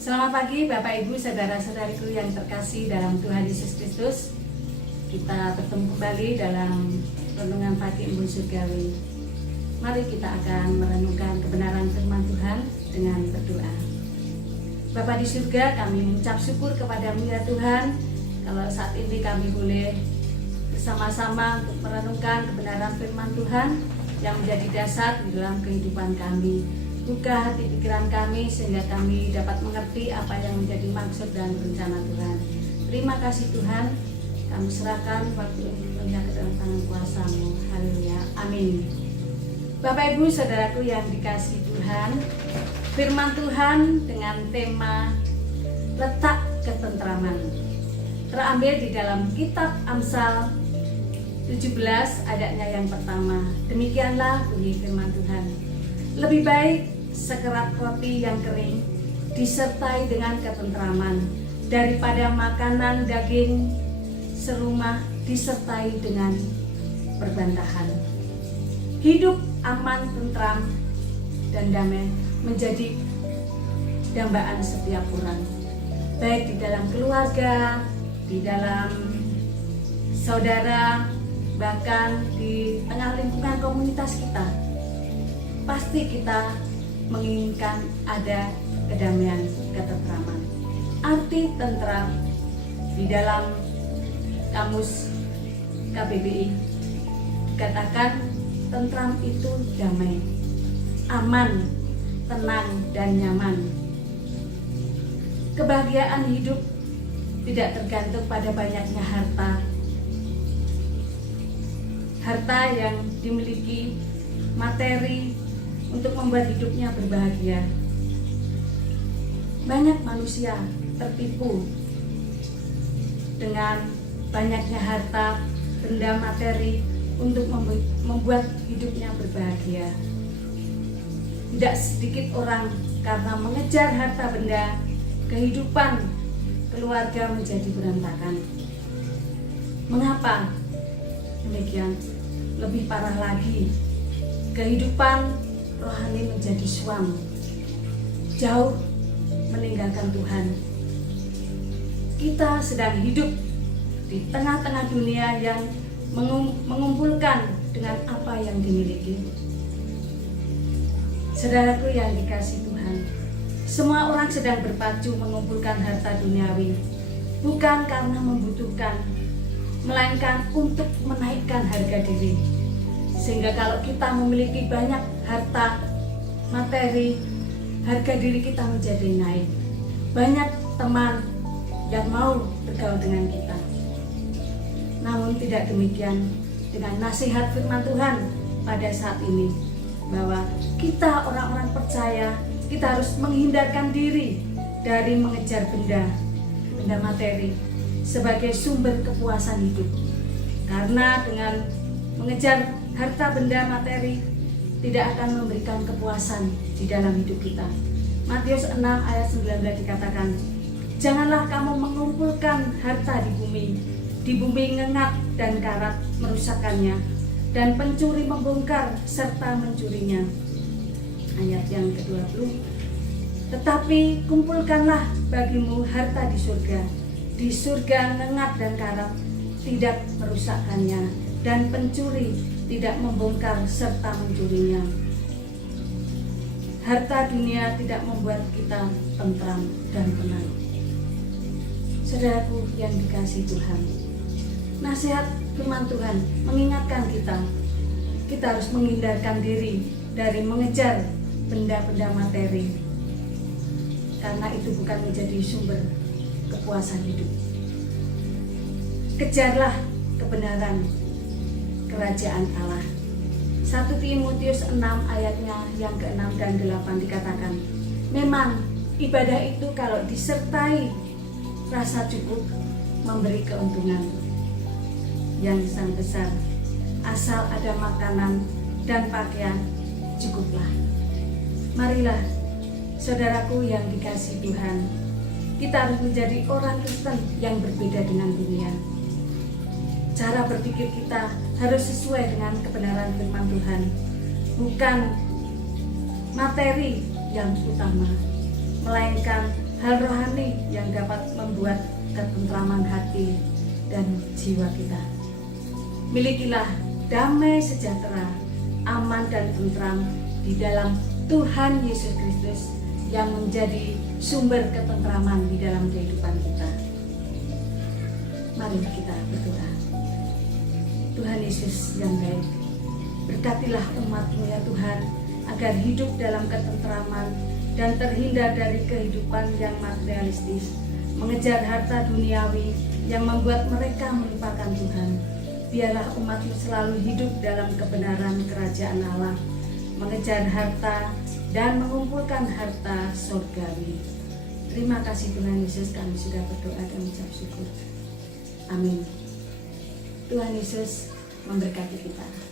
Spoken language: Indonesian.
Selamat pagi Bapak Ibu saudara-saudariku yang terkasih dalam Tuhan Yesus Kristus. Kita bertemu kembali dalam renungan pagi Embun Surgawi. Mari kita akan merenungkan kebenaran firman Tuhan dengan berdoa. Bapa di surga, kami mengucap syukur kepada-Mu ya Tuhan, kalau saat ini kami boleh bersama-sama untuk merenungkan kebenaran firman Tuhan yang menjadi dasar di dalam kehidupan kami. Buka hati pikiran kami sehingga kami dapat mengerti apa yang menjadi maksud dan rencana Tuhan. Terima kasih Tuhan, kami serahkan waktu ini ke dalam tangan kuasa-Mu. Haleluya, amin. Bapak Ibu saudaraku yang dikasihi Tuhan, firman Tuhan dengan tema letak ketentraman terambil di dalam kitab Amsal 17 ayatnya yang pertama. Demikianlah bunyi firman Tuhan. Lebih baik sekerat roti yang kering disertai dengan ketentraman daripada makanan daging serumah disertai dengan perbantahan. Hidup aman, tentram, dan damai menjadi dambaan setiap orang, baik di dalam keluarga, di dalam saudara, bahkan di tengah lingkungan komunitas kita. Pasti kita menginginkan ada kedamaian, ketentraman. Arti tentram di dalam kamus KBBI dikatakan tentram itu damai, aman, tenang, dan nyaman. Kebahagiaan hidup tidak tergantung pada banyaknya harta yang dimiliki, materi untuk membuat hidupnya berbahagia. Banyak manusia tertipu dengan banyaknya harta, benda materi untuk membuat hidupnya berbahagia. Tidak sedikit orang karena mengejar harta benda, kehidupan keluarga menjadi berantakan. Mengapa demikian? Lebih parah lagi, kehidupan rohani menjadi suam, jauh meninggalkan Tuhan. Kita sedang hidup di tengah-tengah dunia yang mengumpulkan dengan apa yang dimiliki. Saudaraku yang dikasihi Tuhan, semua orang sedang berpacu mengumpulkan harta duniawi, bukan karena membutuhkan, melainkan untuk menaikkan harga diri. Sehingga kalau kita memiliki banyak harta, materi, harga diri kita menjadi naik. Banyak teman yang mau bergaul dengan kita. Namun tidak demikian dengan nasihat firman Tuhan pada saat ini, bahwa kita orang-orang percaya, kita harus menghindarkan diri dari mengejar benda materi sebagai sumber kepuasan hidup. Karena dengan mengejar harta benda materi tidak akan memberikan kepuasan di dalam hidup kita. Matius 6 ayat 19 dikatakan, janganlah kamu mengumpulkan harta di bumi ngengat dan karat merusakkannya, dan pencuri membongkar serta mencurinya. Ayat yang ke-20, tetapi kumpulkanlah bagimu harta di surga ngengat dan karat tidak merusakkannya, dan pencuri tidak membongkar serta mencurinya. Harta dunia tidak membuat kita tentram dan tenang. Saudaraku yang dikasihi Tuhan, nasihat firman Tuhan mengingatkan kita harus menghindarkan diri dari mengejar benda-benda materi, karena itu bukan menjadi sumber kepuasan hidup. Kejarlah kebenaran kerajaan Allah. 1 Timotius 6 ayatnya yang ke-6 dan 8 dikatakan, memang ibadah itu kalau disertai rasa cukup memberi keuntungan yang sangat besar. Asal ada makanan dan pakaian, cukuplah. Marilah saudaraku yang dikasihi Tuhan, kita harus menjadi orang Kristen yang berbeda dengan dunia. Cara berpikir kita harus sesuai dengan kebenaran firman Tuhan, bukan materi yang utama, melainkan hal rohani yang dapat membuat ketentraman hati dan jiwa kita. Milikilah damai sejahtera, aman dan tentram di dalam Tuhan Yesus Kristus yang menjadi sumber ketentraman di dalam kehidupan kita. Mari kita berdoa. Tuhan Yesus yang baik, berkatilah umat-Mu ya Tuhan, agar hidup dalam ketentraman dan terhindar dari kehidupan yang materialistis, mengejar harta duniawi yang membuat mereka melupakan Tuhan. Biarlah umat-Mu selalu hidup dalam kebenaran kerajaan Allah, mengejar harta dan mengumpulkan harta surgawi. Terima kasih Tuhan Yesus, kami sudah berdoa dan mengucap syukur. Amin. Tuhan Yesus memberkati kita.